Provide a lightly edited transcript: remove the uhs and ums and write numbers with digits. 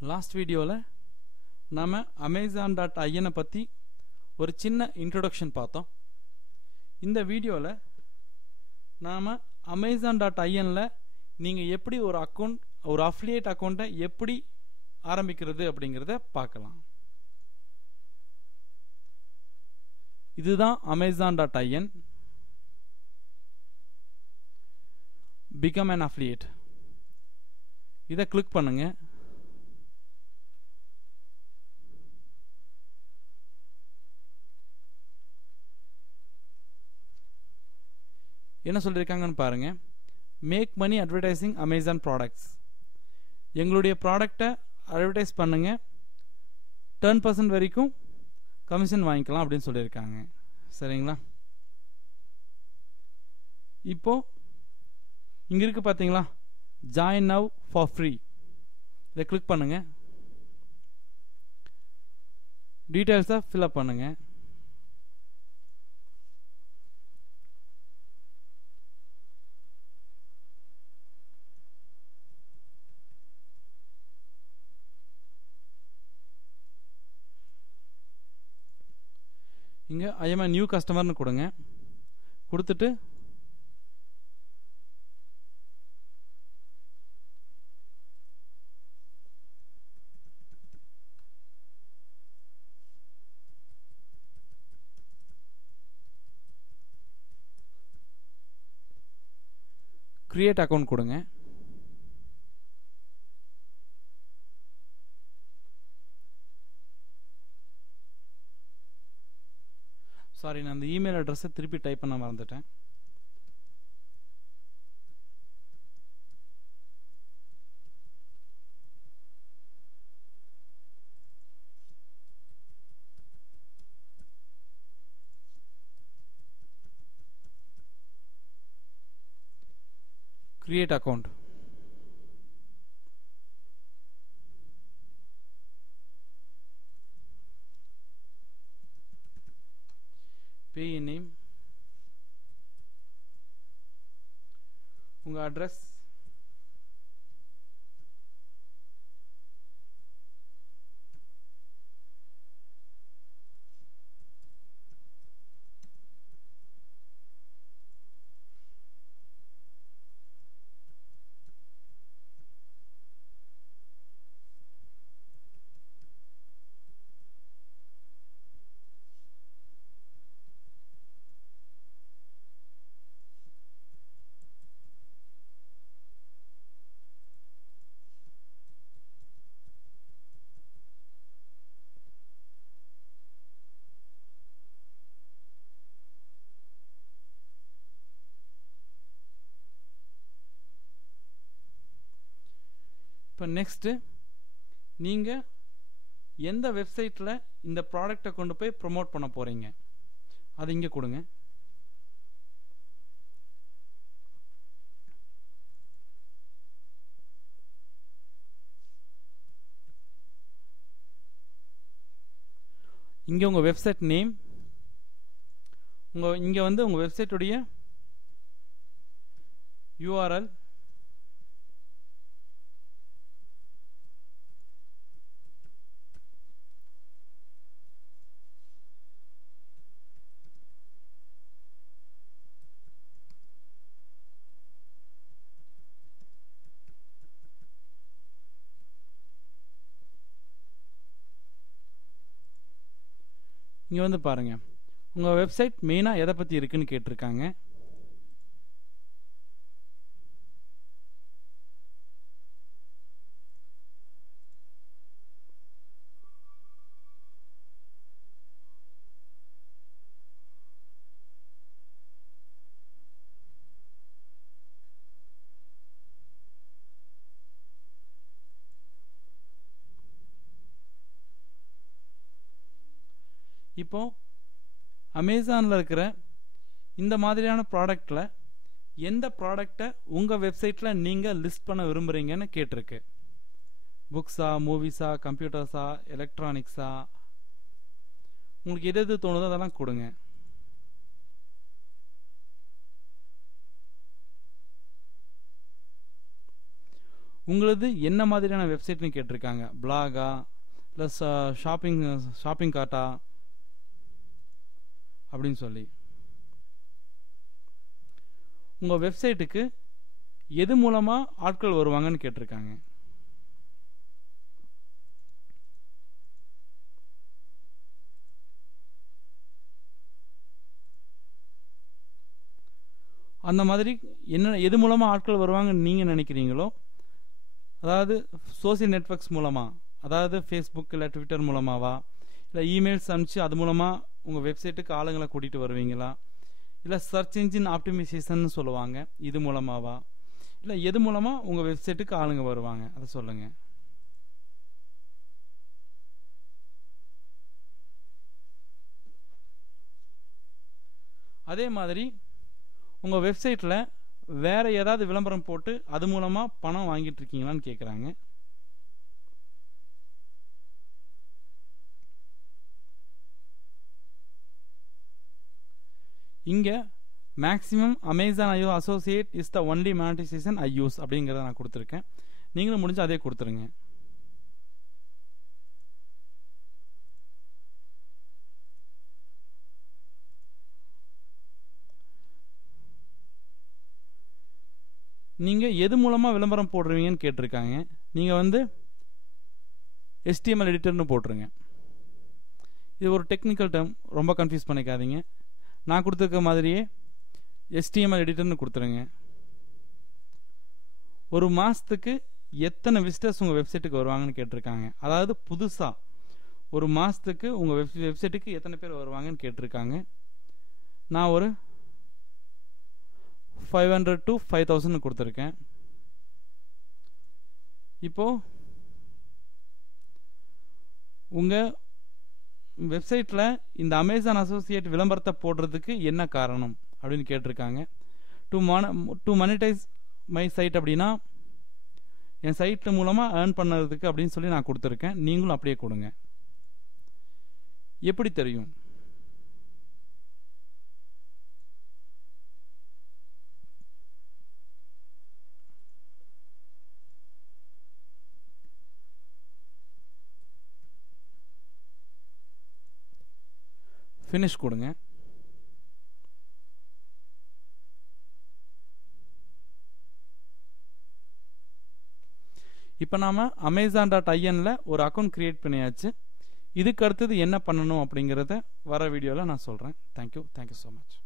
Last வீடியோவில் நாம் Amazon.in பற்றி ஒரு சின்ன இன்ட்ரொடக்ஷன் பார்த்தோம். இந்த வீடியோவில் நாம் Amazon.inல நீங்கள் எப்படி ஒரு அக்கௌண்ட், ஒரு அஃபிலியேட் அக்கௌண்ட்டை எப்படி ஆரம்பிக்கிறது அப்படிங்கிறத பார்க்கலாம். இதுதான் Amazon.in. Become an affiliate. இதை கிளிக் பண்ணுங்க. என்ன சொல்லியிருக்காங்கன்னு பாருங்க. Make money advertising Amazon products. எங்களுடைய ப்ராடக்டை அட்வர்டைஸ் பண்ணுங்க, 10% வரைக்கும் கமிஷன் வாங்கிக்கலாம் அப்படின்னு சொல்லியிருக்காங்க. சரிங்களா? இப்போ இங்க இருக்கு பார்த்தீங்களா, ஜாயின் நவ் ஃபார் ஃப்ரீ. இதை கிளிக் பண்ணுங்க. டீட்டெயில்ஸை ஃபில்அப் பண்ணுங்க. இங்கே ஐ எம் a நியூ கஸ்டமர்னு கொடுங்க. கொடுத்துட்டு கிரியேட் அக்கௌண்ட் கொடுங்க. சாரி, நான் அந்த இமெயில் அட்ரஸை திருப்பி டைப் பண்ண மறந்துட்டேன். Create account. pay name, உங்க அட்ரஸ், இப்போ நெக்ஸ்ட்டு நீங்கள் எந்த வெப்சைட்டில் இந்த ப்ராடக்டை கொண்டு போய் ப்ரொமோட் பண்ண போகிறீங்க அது இங்கே கொடுங்க. இங்கே உங்கள் வெப்சைட் நேம், இங்கே வந்து உங்கள் வெப்சைட்டுடைய URL, இங்கே வந்து பாருங்க, உங்கள் வெப்சைட் மெயினாக எதை பற்றி இருக்குன்னு கேட்டிருக்காங்க. இப்போ அமேசானில் இருக்கிற இந்த மாதிரியான ப்ராடக்டில் எந்த ப்ராடக்டை உங்கள் வெப்சைட்டில் நீங்கள் லிஸ்ட் பண்ண விரும்புகிறீங்கன்னு கேட்டிருக்கு. புக்ஸா, மூவிஸா, கம்ப்யூட்டர்ஸா, எலக்ட்ரானிக்ஸா, உங்களுக்கு எது எது தோணுதோ அதெல்லாம் கொடுங்க. உங்களது என்ன மாதிரியான வெப்சைட்னு கேட்டிருக்காங்க. பிளாகா இல்லை ஷாப்பிங் கார்ட்டா அப்படின்னு சொல்லி. உங்கள் வெப்சைட்டுக்கு எது மூலமாக ஆட்கள் வருவாங்கன்னு கேட்டிருக்காங்க. அந்த மாதிரி என்ன எது மூலமாக ஆட்கள் வருவாங்கன்னு நீங்கள் நினைக்கிறீங்களோ, அதாவது சோசியல் நெட்வொர்க்ஸ் மூலமாக, அதாவது ஃபேஸ்புக் இல்லை ட்விட்டர் மூலமாவா, இல்லை இமெயில்ஸ் அனுப்பிச்சு அது மூலமாக உங்கள் வெப்சைட்டுக்கு ஆளுங்களை கூட்டிகிட்டு வருவீங்களா, இல்லை சர்ச் இன்ஜின் ஆப்டிமைசேஷன் சொல்லுவாங்க இது மூலமாவா, இல்லை எது மூலமாக உங்கள் வெப்சைட்டுக்கு ஆளுங்க வருவாங்க அதை சொல்லுங்கள். அதே மாதிரி உங்கள் வெப்சைட்டில் வேறு ஏதாவது விளம்பரம் போட்டு அது மூலமாக பணம் வாங்கிட்டு இருக்கீங்களான்னு கேட்குறாங்க. இங்கே maximum Amazon IO associate is the only monetisation I use அப்படிங்கிறத நான் கொடுத்துருக்கேன். நீங்களும் முடிஞ்சு அதே கொடுத்துருங்க. நீங்கள் எது மூலமாக விளம்பரம் போடுறீங்கன்னு கேட்டிருக்காங்க. நீங்கள் HTML எடிட்டர்னு போட்டுருங்க. இது ஒரு டெக்னிக்கல் டேர்ம், ரொம்ப கன்ஃபியூஸ் பண்ணிக்காதீங்க. நான் கொடுத்துருக்க மாதிரியே HTML எடிட்டர்னு கொடுத்துருங்க. ஒரு மாதத்துக்கு எத்தனை விசிட்டர்ஸ் உங்கள் வெப்சைட்டுக்கு வருவாங்கன்னு கேட்டிருக்காங்க. அதாவது புதுசாக ஒரு மாதத்துக்கு உங்கள் வெப்சைட்டுக்கு எத்தனை பேர் வருவாங்கன்னு கேட்டிருக்காங்க. நான் ஒரு 500 to 5000 கொடுத்துருக்கேன். இப்போ உங்கள் வெப்சைட்டில் இந்த அமேசான் அசோசியேட் விளம்பரத்தை போடுறதுக்கு என்ன காரணம் அப்படின்னு கேட்டிருக்காங்க. டு மானிட்டைஸ் மை சைட் அப்படின்னா என் சைட்டு மூலமாக ஏர்ன் பண்ணுறதுக்கு அப்படின்னு சொல்லி நான் கொடுத்துருக்கேன். நீங்களும் அப்படியே கொடுங்க. எப்படி தெரியும்? ஃபினிஷ் கொடுங்க. இப்போ நாம் amazon.inல ஒரு அக்கௌண்ட் கிரியேட் பண்ணியாச்சு. இதுக்கு அடுத்தது என்ன பண்ணணும் அப்படிங்கிறத வர வீடியோவில் நான் சொல்கிறேன். Thank you so much.